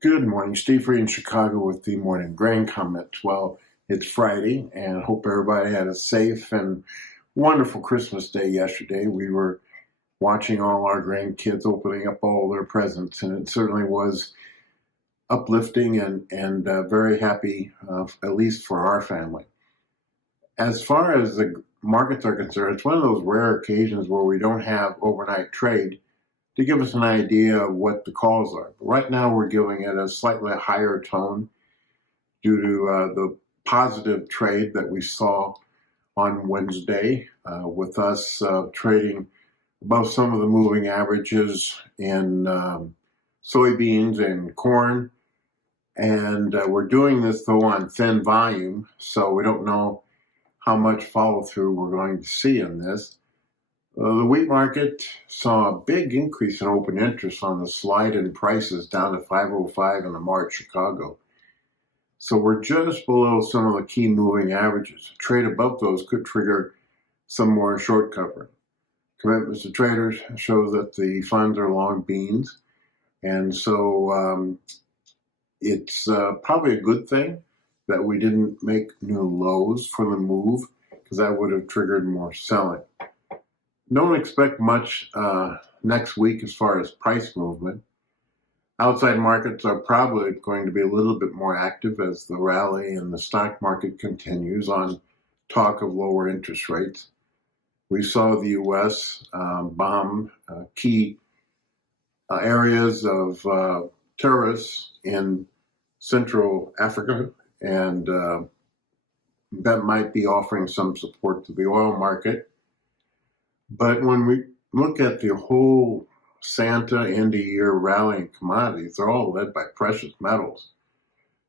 Good morning, Steve Free in Chicago with the morning grain comments. Well, it's Friday, and hope everybody had a safe and wonderful Christmas day yesterday. We were watching all our grandkids opening up all their presents, and it certainly was uplifting and very happy, at least for our family. As far as the markets are concerned, it's one of those rare occasions where we don't have overnight trade to give us an idea of what the calls are. But right now, we're giving it a slightly higher tone due to the positive trade that we saw on Wednesday, with us trading above some of the moving averages in soybeans and corn. And we're doing this, though, on thin volume, so we don't know how much follow-through we're going to see in this. The wheat market saw a big increase in open interest on the slide in prices down to 505 in the March Chicago. So we're just below some of the key moving averages. A trade above those could trigger some more short covering. Commitments to traders show that the funds are long beans, and so it's probably a good thing that we didn't make new lows for the move, because that would have triggered more selling. Don't expect much next week as far as price movement. Outside markets are probably going to be a little bit more active as the rally in the stock market continues on talk of lower interest rates. We saw the U.S. bomb key areas of terrorists in Central Africa, and that might be offering some support to the oil market. But when we look at the whole Santa end-of-year rally in commodities, they're all led by precious metals.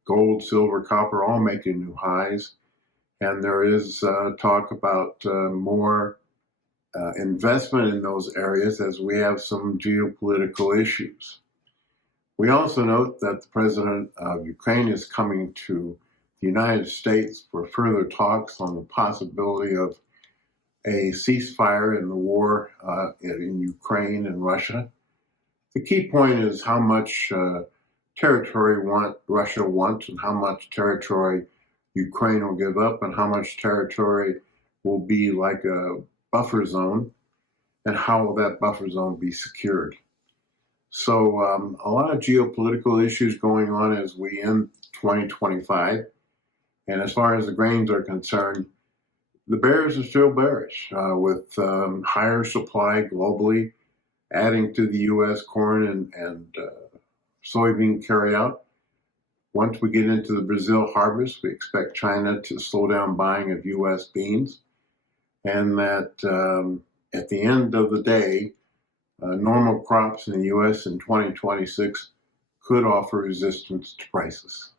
Gold, silver, copper, all making new highs. And there is talk about more investment in those areas as we have some geopolitical issues. We also note that the president of Ukraine is coming to the United States for further talks on the possibility of a ceasefire in the war in Ukraine and Russia. The key point is how much territory Russia wants, and how much territory Ukraine will give up, and how much territory will be like a buffer zone, and how will that buffer zone be secured. So a lot of geopolitical issues going on as we end 2025. And as far as the grains are concerned, the bears are still bearish, with higher supply globally, adding to the U.S. corn and soybean carryout. Once we get into the Brazil harvest, we expect China to slow down buying of U.S. beans, and that at the end of the day, normal crops in the U.S. in 2026 could offer resistance to prices.